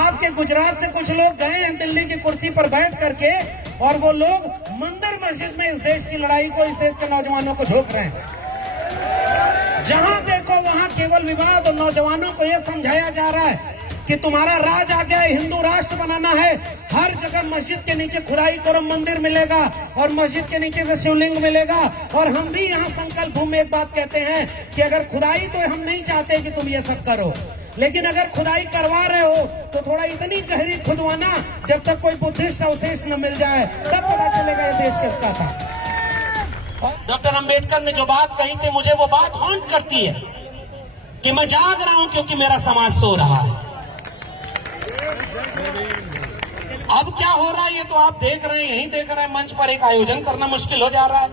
आपके गुजरात से कुछ लोग गए हैं दिल्ली की कुर्सी पर बैठ करके, और वो लोग मंदिर मस्जिद में इस देश की लड़ाई को, इस देश के नौजवानों को झोंक रहे हैं। जहां देखो वहां केवल विवाद, और नौजवानों को यह समझाया जा रहा है कि तुम्हारा राज आ गया है, हिंदू राष्ट्र बनाना है, हर जगह मस्जिद के नीचे खुदाई करो मंदिर मिलेगा, और मस्जिद के नीचे से शिवलिंग मिलेगा। और हम भी यहाँ संकल्प भूमि एक बात कहते हैं कि अगर खुदाई, तो हम नहीं चाहते कि तुम ये सब करो, लेकिन अगर खुदाई करवा रहे हो तो थोड़ा इतनी गहरी खुदवाना जब तक कोई बुद्धिस्ट अवशेष न मिल जाए, तब पता चलेगा ये देश किसका था। डॉक्टर अंबेडकर ने जो बात कही थी, मुझे वो बात हॉन्ट करती है कि मैं जाग रहा हूं क्योंकि मेरा समाज सो रहा है। अब क्या हो रहा है ये तो आप देख रहे हैं, यही देख रहे हैं, मंच पर एक आयोजन करना मुश्किल हो जा रहा है।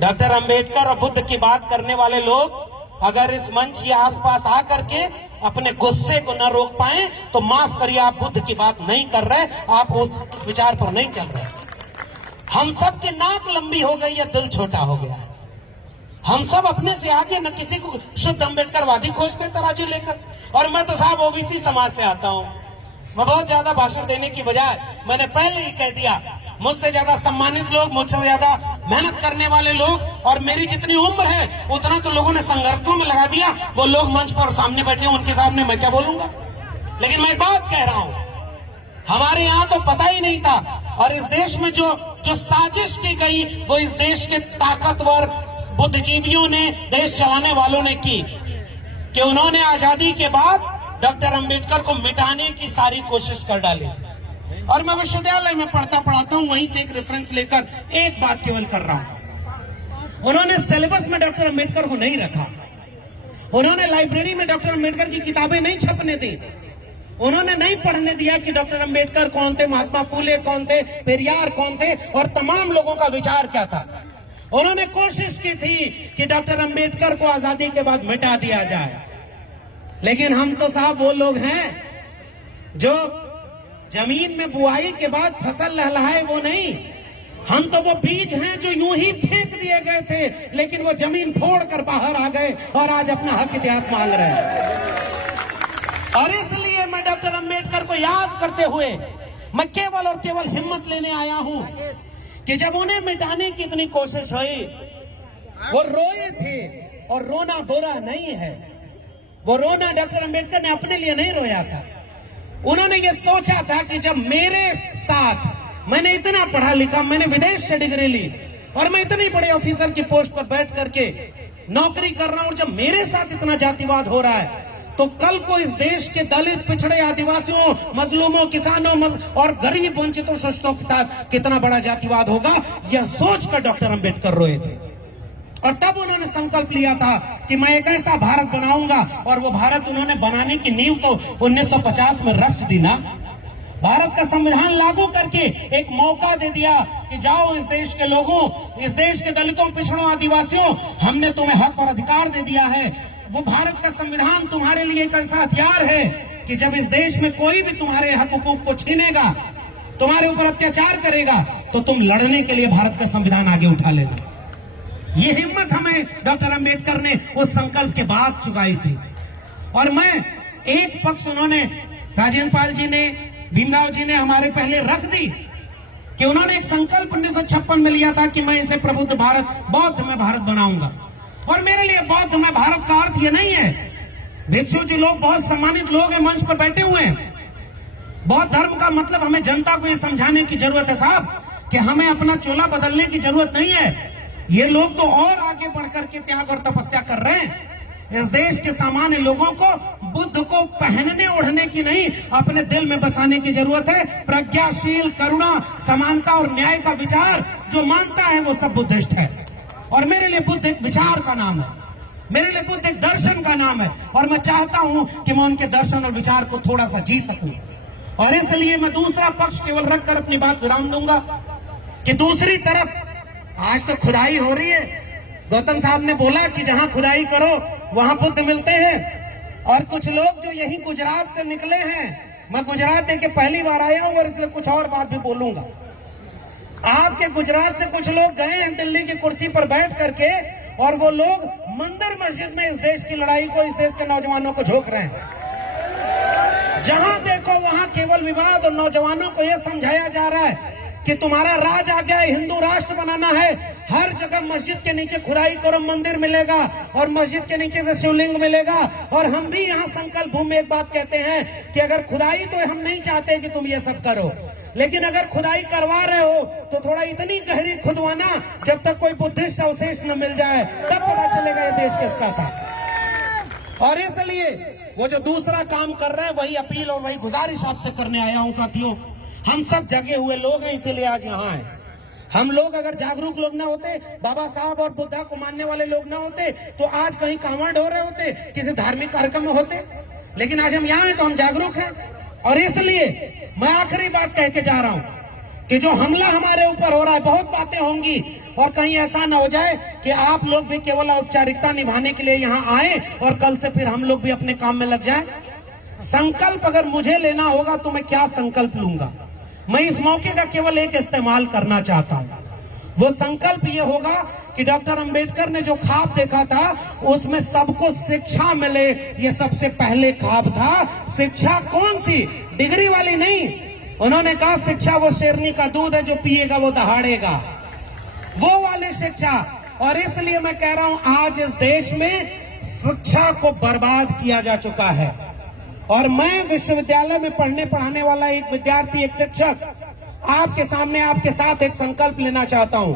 डॉक्टर अंबेडकर और बुद्ध की बात करने वाले लोग अगर इस मंच के आसपास आकर के अपने गुस्से को न रोक पाए तो माफ करिए, आप बुद्ध की बात नहीं कर रहे, आप उस विचार पर नहीं चल रहे। हम सब की नाक लंबी हो गई है, दिल छोटा हो गया है। हम सब अपने से आगे न किसी को शुद्ध अंबेडकरवादी खोजते तराजू लेकर। और मैं तो साहब ओबीसी समाज से आता हूं। मैं बहुत ज्यादा भाषण देने की बजाय मैंने पहले ही कह दिया, मुझसे ज्यादा सम्मानित लोग, मुझसे ज्यादा मेहनत करने वाले लोग, और मेरी जितनी उम्र है उतना तो लोगों ने संघर्षों में लगा दिया। वो लोग मंच पर सामने बैठे हैं, उनके सामने मैं क्या बोलूंगा। लेकिन मैं एक बात कह रहा हूं, हमारे यहाँ तो पता ही नहीं था, और इस देश में जो साजिश की गई वो इस देश के ताकतवर बुद्धिजीवियों ने, देश चलाने वालों ने की, कि उन्होंने आजादी के बाद डॉक्टर अंबेडकर को मिटाने की सारी कोशिश कर डाली। और मैं विश्वविद्यालय में पढ़ाता हूं, वहीं से एक रेफरेंस लेकर एक बात केवल कर रहा हूं। उन्होंने सिलेबस में डॉक्टर अंबेडकर को नहीं रखा, उन्होंने लाइब्रेरी में डॉक्टर अंबेडकर की किताबें नहीं छपने दी, उन्होंने नहीं पढ़ने दिया कि डॉक्टर अंबेडकर कौन थे, महात्मा फुले कौन थे, पेरियार कौन थे, और तमाम लोगों का विचार क्या था। उन्होंने कोशिश की थी कि डॉक्टर अंबेडकर को आजादी के बाद मिटा दिया जाए। लेकिन हम तो साहब वो लोग हैं जो जमीन में बुआई के बाद फसल लहलहाए, वो नहीं। हम तो वो बीज हैं जो यूं ही फेंक दिए गए थे, लेकिन वो जमीन फोड़ कर बाहर आ गए और आज अपना हक इतिहास मांग रहे हैं। और इसलिए मैं डॉक्टर अंबेडकर को याद करते हुए मैं केवल और केवल हिम्मत लेने आया हूं कि जब उन्हें मिटाने की इतनी कोशिश हुई, वो रोए थे, और रोना बुरा नहीं है। वो रोना डॉक्टर अंबेडकर ने अपने लिए नहीं रोया था। उन्होंने ये सोचा था कि जब मेरे साथ, मैंने इतना पढ़ा लिखा, मैंने विदेश से डिग्री ली, और मैं इतने बड़े ऑफिसर की पोस्ट पर बैठ करके नौकरी कर रहा हूं, और जब मेरे साथ इतना जातिवाद हो रहा है, तो कल को इस देश के दलित, पिछड़े, आदिवासियों, मजलूमों, किसानों और गरीब वंचितों, शोषितों के साथ कितना बड़ा जातिवाद होगा, यह सोचकर डॉक्टर अंबेडकर रोए थे। और तब उन्होंने संकल्प लिया था कि मैं एक ऐसा भारत बनाऊंगा, और वो भारत उन्होंने बनाने की नींव तो 1950 में रच दी ना। भारत का संविधान लागू करके एक मौका दे दिया कि जाओ इस देश के लोगों, इस देश के दलितों, पिछड़ों, आदिवासियों, हमने तुम्हें हक और अधिकार दे दिया है। वो भारत का संविधान तुम्हारे लिए एक ऐसा हथियार है कि जब इस देश में कोई भी तुम्हारे हक हुकूक को छीनेगा, तुम्हारे ऊपर अत्याचार करेगा, तो तुम लड़ने के लिए भारत का संविधान आगे उठा लेना। ये हिम्मत हमें डॉक्टर अंबेडकर ने उस संकल्प के बाद चुकाई थी। और मैं एक पक्ष, उन्होंने, राजेंद्र पाल जी ने, भीमराव जी ने हमारे पहले रख दी कि उन्होंने एक संकल्प 1956 में लिया था कि मैं इसे प्रबुद्ध भारत, बौद्ध में भारत बनाऊंगा। और मेरे लिए बौद्ध में भारत का अर्थ ये नहीं है, भिक्षु जी लोग बहुत सम्मानित लोग हैं, मंच पर बैठे हुए हैं। बौद्ध धर्म का मतलब हमें जनता को ये समझाने की जरूरत है साहब कि हमें अपना चोला बदलने की जरूरत नहीं है। ये लोग तो और आगे बढ़कर के त्याग और तपस्या कर रहे हैं। इस देश के सामान्य लोगों को बुद्ध को पहनने ओढ़ने की नहीं, अपने दिल में बसाने की जरूरत है। प्रज्ञाशील, करुणा, समानता और न्याय का विचार जो मानता है वो सब बुद्धिस्ट है। और मेरे लिए बुद्ध एक विचार का नाम है, मेरे लिए बुद्ध एक दर्शन का नाम है, और मैं चाहता हूं कि मैं उनके दर्शन और विचार को थोड़ा सा जी सकूं। और इसलिए मैं दूसरा पक्ष केवल रखकर अपनी बात विराम दूंगा कि दूसरी तरफ आज तो खुदाई हो रही है। गौतम साहब ने बोला कि जहां खुदाई करो वहां बुद्ध मिलते हैं। और कुछ लोग जो यही गुजरात से निकले हैं, मैं गुजरात देख के पहली बार आया हूं और इसलिए कुछ और बात भी बोलूंगा। आपके गुजरात से कुछ लोग गए हैं दिल्ली की कुर्सी पर बैठ करके, और वो लोग मंदिर मस्जिद में इस देश की लड़ाई को, इस देश के नौजवानों को झोंक रहे हैं। जहां देखो केवल विवाद और नौजवानों को यह समझाया जा रहा है कि तुम्हारा राज आ गया है, हिंदू राष्ट्र बनाना है, हर जगह मस्जिद के नीचे खुदाई करो मंदिर मिलेगा और मस्जिद के नीचे से शिवलिंग मिलेगा। और हम भी यहाँ संकल्प भूमि में एक बात कहते हैं कि अगर खुदाई, तो हम नहीं चाहते कि तुम ये सब करो, लेकिन अगर खुदाई करवा रहे हो तो थोड़ा इतनी गहरी खुदवाना जब तक कोई बुद्धिस्ट अवशेष न मिल जाए, तब पता चलेगा ये देश किसका था। और इसलिए वो जो दूसरा काम कर रहे हैं वही अपील और वही गुजारिश आपसे करने आया हूं। साथियों, हम सब जगे हुए लोग हैं, इसलिए आज यहाँ हैं। हम लोग अगर जागरूक लोग ना होते, बाबा साहब और बुद्धा को मानने वाले लोग ना होते, तो आज कहीं कांवड़ ढो रहे होते, किसी धार्मिक कार्यक्रम में होते। लेकिन आज हम यहाँ हैं तो हम जागरूक हैं। और इसलिए मैं आखिरी बात कह के जा रहा हूं कि जो हमला हमारे ऊपर हो रहा है, बहुत बातें होंगी और कहीं ऐसा ना हो जाए कि आप लोग भी केवल औपचारिकता निभाने के लिए यहाँ आए और कल से फिर हम लोग भी अपने काम में लग जाएं। संकल्प अगर मुझे लेना होगा तो मैं क्या संकल्प लूंगा? मैं इस मौके का केवल एक इस्तेमाल करना चाहता हूं। वो संकल्प ये होगा कि डॉक्टर अंबेडकर ने जो ख्वाब देखा था उसमें सबको शिक्षा मिले, ये सबसे पहले ख्वाब था। शिक्षा कौन सी? डिग्री वाली नहीं। उन्होंने कहा शिक्षा वो शेरनी का दूध है, जो पिएगा वो दहाड़ेगा, वो वाली शिक्षा। और इसलिए मैं कह रहा हूं, आज इस देश में शिक्षा को बर्बाद किया जा चुका है। और मैं विश्वविद्यालय में पढ़ाने वाला एक विद्यार्थी, एक शिक्षक, आपके सामने आपके साथ एक संकल्प लेना चाहता हूं।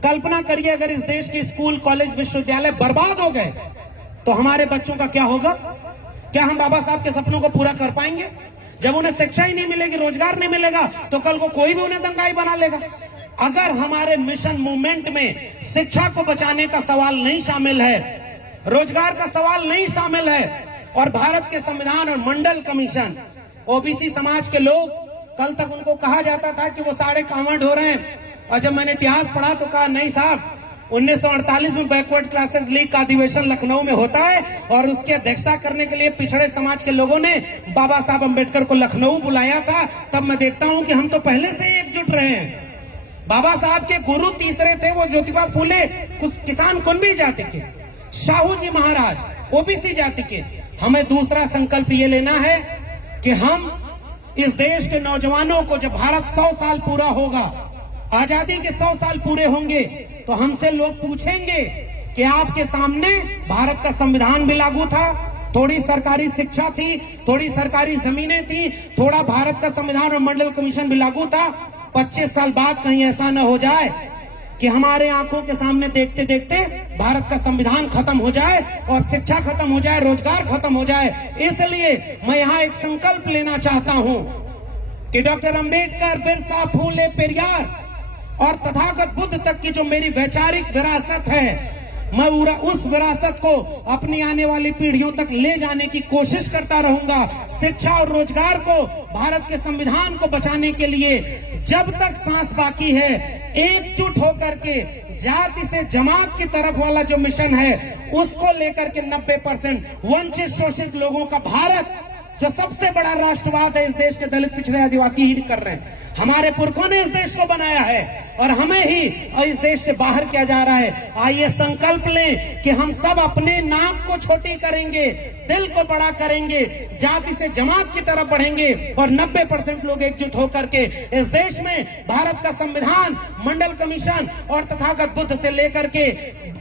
कल्पना करिए अगर इस देश के स्कूल, कॉलेज, विश्वविद्यालय बर्बाद हो गए तो हमारे बच्चों का क्या होगा? क्या हम बाबा साहब के सपनों को पूरा कर पाएंगे? जब उन्हें शिक्षा ही नहीं मिलेगी, रोजगार नहीं मिलेगा, तो कल को कोई भी उन्हें दंगाई बना लेगा। अगर हमारे मिशन मूवमेंट में शिक्षा को बचाने का सवाल नहीं शामिल है, रोजगार का सवाल नहीं शामिल है, और भारत के संविधान और मंडल कमीशन, ओबीसी समाज के लोग, कल तक उनको कहा जाता था कि वो सारे कांवड़ हो रहे हैं, और जब मैंने इतिहास पढ़ा तो कहा नहीं साहब, 1948 में बैकवर्ड क्लासेस लीग का अधिवेशन लखनऊ में होता है और उसकी अध्यक्षता करने के लिए पिछड़े समाज के लोगों ने बाबा साहब अंबेडकर को लखनऊ बुलाया था। तब मैं देखता हूं कि हम तो पहले से ही एकजुट रहे हैं। बाबा साहब के गुरु तीसरे थे वो ज्योतिबा फूले, कुछ किसान कुंभी जाति के, शाहू जी महाराज ओबीसी जाति के। हमें दूसरा संकल्प ये लेना है कि हम इस देश के नौजवानों को, जब भारत 100 साल पूरा होगा, आजादी के 100 साल पूरे होंगे, तो हमसे लोग पूछेंगे कि आपके सामने भारत का संविधान भी लागू था, थोड़ी सरकारी शिक्षा थी, थोड़ी सरकारी जमीनें थी, थोड़ा भारत का संविधान और मंडल कमीशन भी लागू था। 25 साल बाद कहीं ऐसा न हो जाए कि हमारे आंखों के सामने देखते देखते भारत का संविधान खत्म हो जाए और शिक्षा खत्म हो जाए, रोजगार खत्म हो जाए। इसलिए मैं यहाँ एक संकल्प लेना चाहता हूँ कि डॉक्टर अंबेडकर, बिरसा, फूले, पेरियार और तथागत बुद्ध तक की जो मेरी वैचारिक विरासत है, मैं उस विरासत को अपनी आने वाली पीढ़ियों तक ले जाने की कोशिश करता रहूंगा। शिक्षा और रोजगार को, भारत के संविधान को बचाने के लिए जब तक सांस बाकी है, एकजुट होकर के जाति से जमात की तरफ वाला जो मिशन है उसको लेकर के 90% वंचित शोषित लोगों का भारत, जो सबसे बड़ा राष्ट्रवाद है इस देश के दलित, पिछड़े, आदिवासी ही कर रहे हैं। हमारे पुरखों ने इस देश को बनाया है और हमें ही इस देश से बाहर किया जा रहा है। आइए संकल्प लें कि हम सब अपने नाक को छोटी करेंगे, दिल को बड़ा करेंगे, जाति से जमात की तरफ बढ़ेंगे और 90% लोग एकजुट होकर के इस देश में भारत का संविधान, मंडल कमीशन और तथागत बुद्ध से लेकर के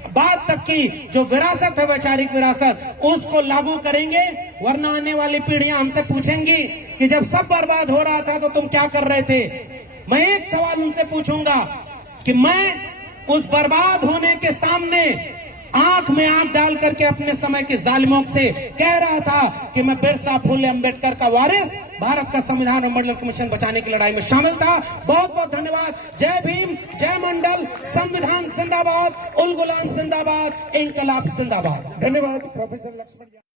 बाद तक की जो विरासत है, वैचारिक विरासत, उसको लागू करेंगे। वरना आने वाली पीढ़ियां हमसे पूछेंगी कि जब सब बर्बाद हो रहा था तो तुम क्या कर रहे थे? मैं एक सवाल उनसे पूछूंगा कि मैं उस बर्बाद होने के सामने आंख में आंख डाल करके अपने समय के जालिमों से कह रहा था कि मैं बिरसा, फूले, अंबेडकर का वारिस, भारत का संविधान और मंडल कमीशन बचाने की लड़ाई में शामिल था। बहुत बहुत धन्यवाद। जय भीम, जय मंडल, संविधान जिंदाबाद, उल गुलाम जिंदाबाद, इंकलाब जिंदाबाद। धन्यवाद प्रोफेसर लक्ष्मण।